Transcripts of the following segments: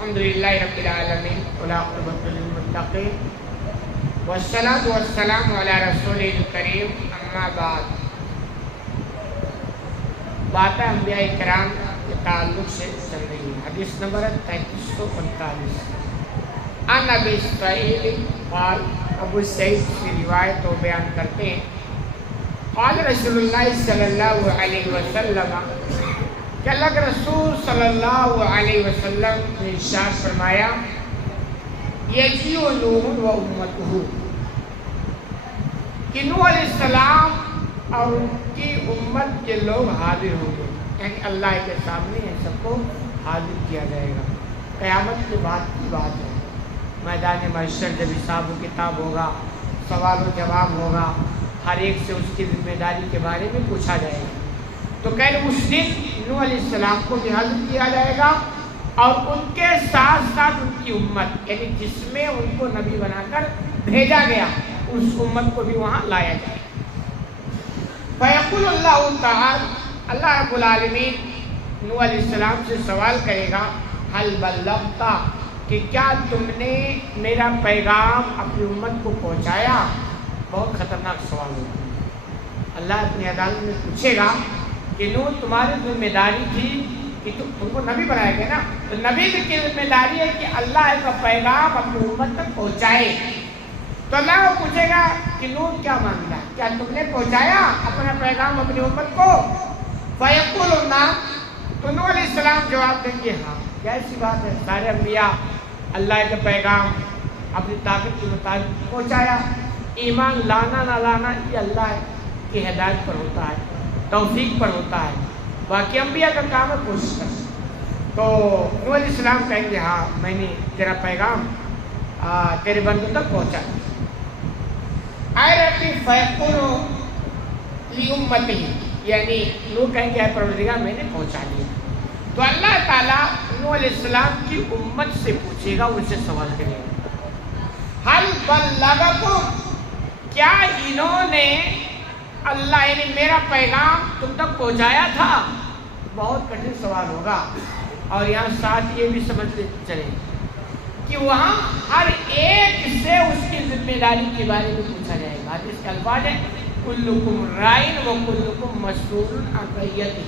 الحمدللہ رب العالمین والعاقبۃ للمتقین والصلاۃ والسلام علی رسول الکریم اما بعد۔ باتیں انبیاء کرام کے تعلق سے چل رہی ہے۔ حدیث نمبر 3345 عن ابی سعید قال، ابو سعید کی روایت کو بیان کرتے ہیں، قال رسول اللہ صلی اللہ علیہ وسلم کہ اللہ کے رسول صلی اللہ علیہ وسلم نے ارشاد فرمایا، یجیء نوح و امتہ، کہ نوح علیہ السلام اور ان کی امت کے لوگ حاضر ہوں گے، یعنی اللہ کے سامنے ان سب کو حاضر کیا جائے گا۔ قیامت کے بعد کی بات ہے، میدان محشر جب حساب و کتاب ہوگا، سوال و جواب ہوگا، ہر ایک سے اس کی ذمہ داری کے بارے میں پوچھا جائے گا۔ تو غیر مسلم نوح علیہ السلام کو بھی حاضر کیا جائے گا، اور ان کے ساتھ ساتھ ان کی امت، یعنی جس میں ان کو نبی بنا کر بھیجا گیا، اس امت کو بھی وہاں لایا جائے گا۔ فیقول اللہ تعالی، اللہ رب العالمین نوح علیہ السلام سے سوال کرے گا، حل بلغت، کہ کیا تم نے میرا پیغام اپنی امت کو پہنچایا؟ بہت خطرناک سوال ہوگا۔ اللہ اپنی عدالت میں پوچھے گا کہ نوح تمہاری ذمہ داری تھی کہ تم کو نبی بنایا گیا نا، تو نبی کی ذمہ داری ہے کہ اللہ کا پیغام اپنی امت تک پہنچائے۔ تو اللہ کو پوچھے گا کہ نوح کیا مانتا ہے، کیا تم نے پہنچایا اپنا پیغام اپنی امت کو؟ فیقول نعم، تو نوح علیہ السلام جواب دیں گے ہاں۔ کیسی بات ہے، سارے انبیاء اللہ کا پیغام اپنی طاقت کے مطابق پہنچایا۔ ایمان لانا نہ لانا یہ اللہ کی ہدایت پر ہوتا ہے، توفیق پر ہوتا ہے، باقی انبیاء کا کام ہے کوشش کرنا۔ تو نوح علیہ السلام کہیں گے ہاں میں نے تیرا پیغام تیرے بندوں تک پہنچا۔ اے ربی فیقول لامتی، یعنی نوح کہیں گے اے پروردگار میں نے پہنچا دیا۔ تو اللہ تعالیٰ نوح علیہ السلام کی امت سے پوچھے گا، ان سے سوال کرے گا، حل بلغکم، کیا انہوں نے اللہ یعنی میرا پیغام تم تک پہنچایا تھا؟ بہت کٹھن سوال ہوگا، اور یہاں ساتھ یہ بھی سمجھتے چلیں کہ وہاں ہر ایک سے اس کی ذمہ داری کے بارے میں پوچھا جائے گا۔ حدیث کے الفاظ ہے، کلکم رائن و کلکم مسئول عن رعیتہ،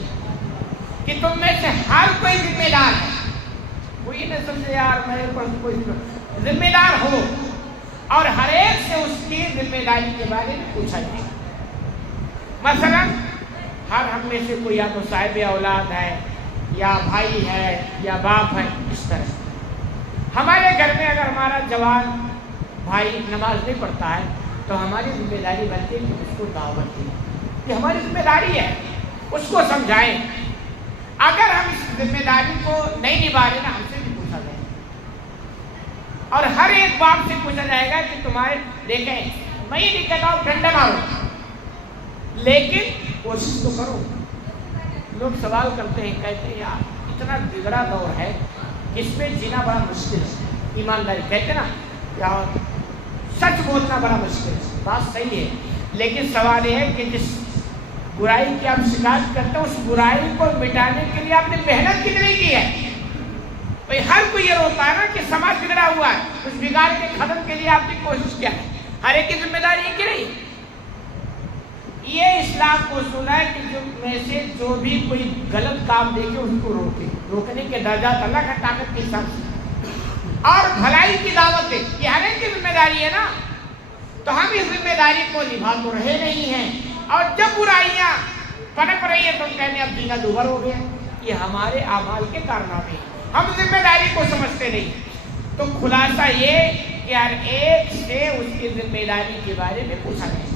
کہ تم میں سے ہر کوئی ذمہ دار ہے۔ کوئی نہ سمجھے یار میرے پر کوئی ذمہ دار ہو، اور ہر ایک سے اس کی ذمہ داری کے بارے میں پوچھا جائے گا۔ مثلا ہر ہم میں سے کوئی یا تو صاحب اولاد ہے، یا بھائی ہے، یا باپ ہے، اس طرح ہمارے گھر میں اگر ہمارا جوان بھائی نماز نہیں پڑھتا ہے تو ہماری ذمہ داری بنتی ہے کہ اس کو دعوت دیں، یہ ہماری ذمہ داری ہے، اس کو سمجھائیں۔ اگر ہم اس ذمہ داری کو نہیں نبھا رہے نا، ہم سے بھی پوچھا جائے گا، اور ہر ایک باپ سے پوچھا جائے گا کہ تمہارے دیکھیں میں یہ نہیں کہتا ہوں ٹھنڈے مارو، لیکن کوشش تو کرو۔ لوگ سوال کرتے ہیں، کہتے ہیں یار اتنا بگڑا دور ہے، اس میں جینا بڑا مشکل ہے، ایمانداری کہتے نا، یا سچ بولنا بڑا مشکل ہے۔ بات صحیح ہے، لیکن سوال یہ ہے کہ جس برائی کی آپ شکایت کرتے ہیں، اس برائی کو مٹانے کے لیے آپ نے محنت کتنی کی ہے؟ بھائی ہر کوئی یہ روتا ہے نا کہ سماج بگڑا ہوا ہے، اس بگاڑ کے ختم کے لیے آپ نے کوشش کیا ہے، ہر ایک کی ذمہ داری ہے کہ نہیں؟ یہ اسلام کو اصول ہے کہ جو میں سے جو بھی کوئی غلط کام دیکھے اس کو روکے، روکنے کے درجات اللہ کا طاقت کے حساب سے، اور بھلائی کی دعوت دے، یہ ہر ایک کی ذمہ داری ہے نا۔ تو ہم اس ذمہ داری کو نبھا تو رہے نہیں ہیں، اور جب برائیاں پنپ رہی ہیں تو ہم کہنے اب جینا دوبھر ہو گیا، یہ ہمارے اعمال کے کارنامے ہیں، ہم ذمہ داری کو سمجھتے نہیں۔ تو خلاصہ یہ کہ ہر ایک سے اس کی ذمہ داری کے بارے میں پوچھا جائے۔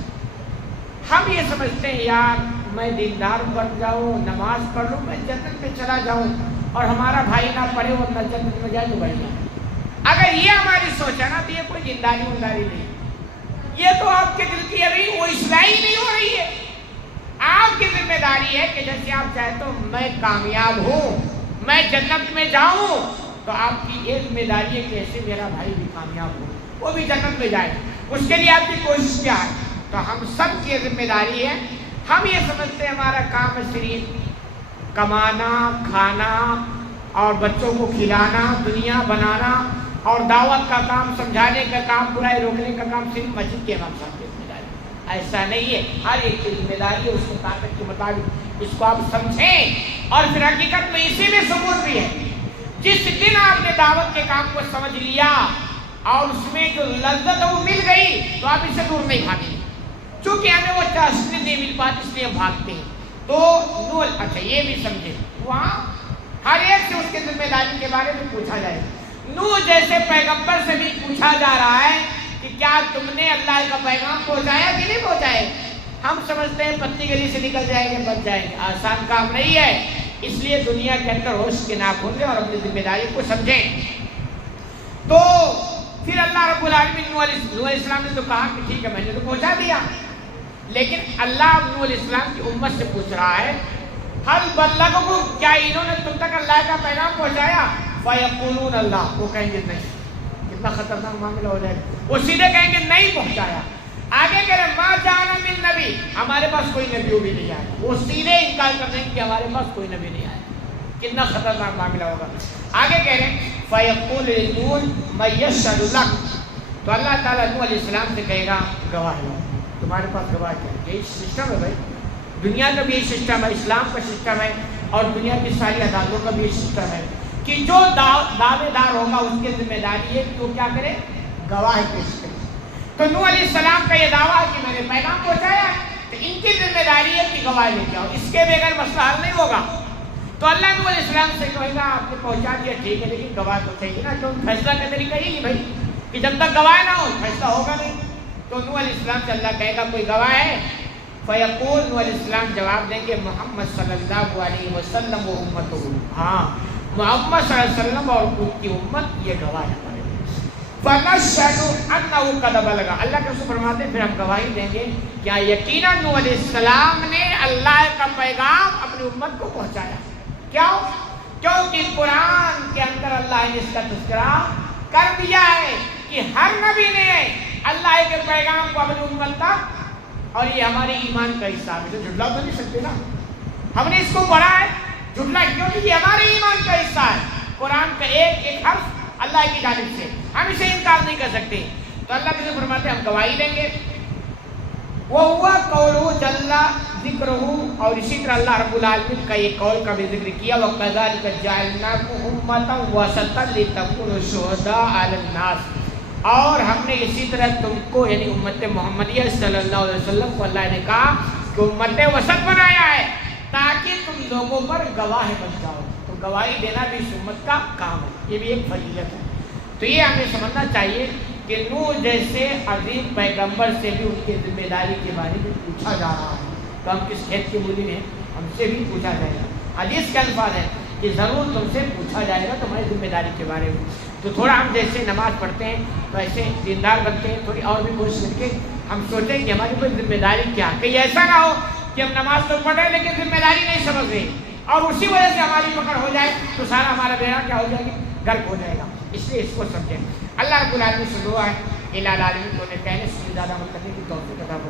ہم یہ سمجھتے ہیں یار میں دیندار بن جاؤں، نماز پڑھ لوں، میں جنت میں چلا جاؤں، اور ہمارا بھائی نہ پڑھے اور نہ جنت میں جائے تو بڑھیا۔ اگر یہ ہماری سوچ ہے نا تو یہ کوئی دینداری ونداری نہیں، یہ تو آپ کے دل کی ابھی وہ اصلاحی نہیں ہو رہی ہے۔ آپ کی ذمہ داری ہے کہ جیسے آپ چاہتے ہو میں کامیاب ہوں، میں جنت میں جاؤں، تو آپ کی یہ ذمہ داری ہے کہ ایسے میرا بھائی بھی کامیاب ہو، وہ بھی جنت میں جائے، اس کے لیے آپ کی کوشش کیا ہے؟ تو ہم سب کی ذمہ داری ہے۔ ہم یہ سمجھتے ہیں ہمارا کام ہے صرف کمانا، کھانا اور بچوں کو کھلانا، دنیا بنانا اور دعوت کا کام، سمجھانے کا کام، برائی روکنے کا کام صرف مسجد کے امام صاحب کی ذمہ داری، ایسا نہیں ہے، ہر ایک کی ذمہ داری ہے اس کی طاقت کے مطابق اس کو آپ سمجھیں۔ اور پھر حقیقت میں اسی میں ثبوت بھی ہے، جس دن آپ نے دعوت کے کام کو سمجھ لیا اور اس میں جو لذت ہے وہ مل گئی تو آپ اسے دور نہیں بھاگیں گے، چونکہ ہمیں وہ چاشنی نہیں مل پاتی اس لیے ہم بھاگتے ہیں۔ تو اچھا یہ بھی سمجھے، وہاں ہر ایک سے اس کے ذمہ داری کے بارے میں پوچھا جائے۔ نوح جیسے پیغمبر سے بھی پوچھا جا رہا ہے کہ کیا تم نے اللہ کا پیغام پہنچایا کہ نہیں پہنچائے؟ ہم سمجھتے ہیں پتلی گلی سے نکل جائیں گے، بچ جائیں گے، آسان کام نہیں ہے، اس لیے دنیا کے اندر ہوش کے ناخن لیں اور اپنی ذمہ داری کو سمجھیں۔ تو پھر اللہ رب العالمین نوح علیہ السلام نے تو کہا کہ ٹھیک ہے میں نے تو پہنچا دیا، لیکن اللہ نوح علیہ السلام کی امت سے پوچھ رہا ہے حل بلغکم، کیا انہوں نے تم تک اللہ کا پیغام پہنچایا؟ فیقولون اللہ، وہ کہیں گے نہیں۔ کتنا خطرناک معاملہ ہو جائے گا، وہ سیدھے کہیں گے نہیں پہنچایا۔ آگے کہہ رہے ما جانا من نبی، ہمارے پاس کوئی نبی بھی نہیں آیا، وہ سیدھے انکار کر دیں کہ ہمارے پاس کوئی نبی نہیں آیا۔ کتنا خطرناک معاملہ ہوگا۔ آگے کہہ رہے ہیں فیقول نوح من یشهد لک، تو اللہ تعالیٰ نوح علیہ السلام سے کہے گا گواہ لاؤ، تمہارے پاس گواہ کیا ہے؟ یہی سسٹم ہے بھائی، دنیا کا بھی یہی سسٹم ہے، اسلام کا سسٹم ہے، اور دنیا کی ساری عدالتوں کا بھی یہی سسٹم ہے کہ جو دعوے دار ہوگا اس کی ذمہ داری ہے کہ وہ کیا کرے؟ گواہ پیش کرے۔ تو نوح علیہ السلام کا یہ دعویٰ کہ میں نے پیغام پہنچایا ہے، تو ان کی ذمہ داری ہے کہ گواہ لے کے آؤ، اس کے بغیر مسئلہ حل نہیں ہوگا۔ تو اللہ نوح علیہ السلام سے کہے گا آپ نے پہنچا دیا ٹھیک ہے، لیکن گواہ تو چاہیے نا، تو فیصلہ کا طریقہ یہی بھائی کہ جب تک گواہ نہ ہو فیصلہ ہوگا نہیں۔ تو نوح علیہ السلام سے اللہ کہے گا کوئی گواہ ہے؟ فیقول، نوح علیہ السلام جواب دیں گے محمد صلی اللہ علیہ وسلم و امتہ، ہاں محمد صلی اللہ علیہ وسلم اور ان کی امت یہ گواہ ہے۔ فَنَشْهَدُ أَنَّهُ قَدْ بَلَغَ، اللہ کے رسول فرماتے ہیں پھر ہم گواہی دیں گے کیا یقیناً نوح علیہ السلام نے اللہ کا پیغام اپنی امت کو پہنچایا۔ کیوں؟ کیونکہ قرآن کے اندر اللہ نے اس کا تذکرہ کر دیا ہے کہ ہر نبی نے اللہ کے پیغام کو اپنی امت تک، اور یہ ہمارے ایمان کا حصہ ہے، تو جھٹلا تو نہیں سکتے نا، ہم نے اس کو پڑھا ہے، جھٹلا کیونکہ یہ ہمارے ایمان کا حصہ ہے، قرآن کا ایک ایک حرف اللہ کی جانب سے، ہم اسے انکار نہیں کر سکتے۔ تو اللہ کے فرماتے ہیں ہم گواہی دیں گے۔ وَهُوَ قَوْلُهُ جَلَّ ذِكْرُهُ، اور اسی طرح اللہ رب العالمین کا یہ قول کا بھی ذکر کیا، وَكَذَلِكَ جَعَلْنَاكُمْ أُمَّةً وَسَطًا لِتَكُونُوا شُهَدَاءَ عَلَى النَّاسِ، اور ہم نے اسی طرح تم کو یعنی امت محمدیہ صلی اللہ علیہ وسلم کو اللہ نے کہا کہ امت وسط بنایا ہے تاکہ تم لوگوں پر گواہ بن جاؤ۔ تو گواہی دینا بھی اس امت کا کام ہے، یہ بھی ایک فضیلت ہے۔ تو یہ ہمیں سمجھنا چاہیے کہ نوح جیسے عظیم پیغمبر سے بھی ان کی ذمہ داری کے بارے میں پوچھا جا رہا ہے، تو ہم کس کھیت کے مولی ہیں، ہم سے بھی پوچھا جائے گا۔ حدیث کے الفاظ ہے کہ ضرور تم سے پوچھا جائے گا تمہاری ذمہ داری کے بارے میں۔ تو تھوڑا ہم جیسے نماز پڑھتے ہیں تو ایسے دیندار بنتے ہیں، تھوڑی اور بھی کوشش کر کے ہم سوچیں کہ ہماری کوئی ذمہ داری کیا، کہیں ایسا نہ ہو کہ ہم نماز تو پڑھ رہے لیکن ذمہ داری نہیں سمجھ رہے اور اسی وجہ سے ہماری پکڑ ہو جائے تو سارا ہمارا بیڑا کیا ہو جائے گا؟ غرق ہو جائے گا۔ اس لیے اس کو سمجھیں۔ اللہ رب العالمین سے دعا ہے الہ العالمین کو کہنے سے زیادہ عمل کرنے کی توفیق عطا فرمائے۔